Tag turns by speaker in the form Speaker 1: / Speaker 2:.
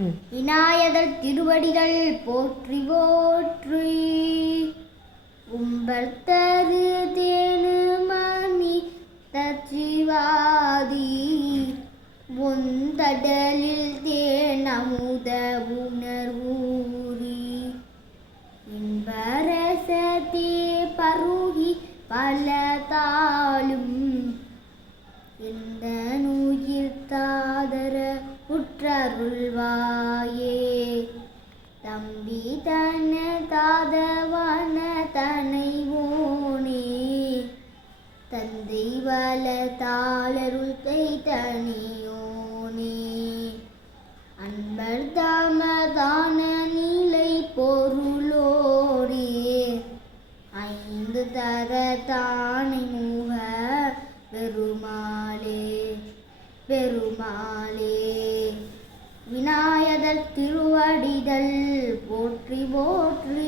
Speaker 1: விநாயகர் திருவடிகள் போற்றி போற்றி. உம்பர் தரு தேனு மணி தச்சிவாதி. ஒந்தடலில் தேனமுத உணர்வூரி இன்பரசத்தே பருகி பல தாளும். இந்த நுயிர் தாதர உற்றருள்வாயே. தம்பி தன தாதவன தனைவோனே தந்தை வல தாளருள் தனியோனே அன்பர் தாமதான நிலை பொருளோடே ஐந்து தர தானை பெருமாளே விநாயகர் திருவடிகள் போற்றி போற்றி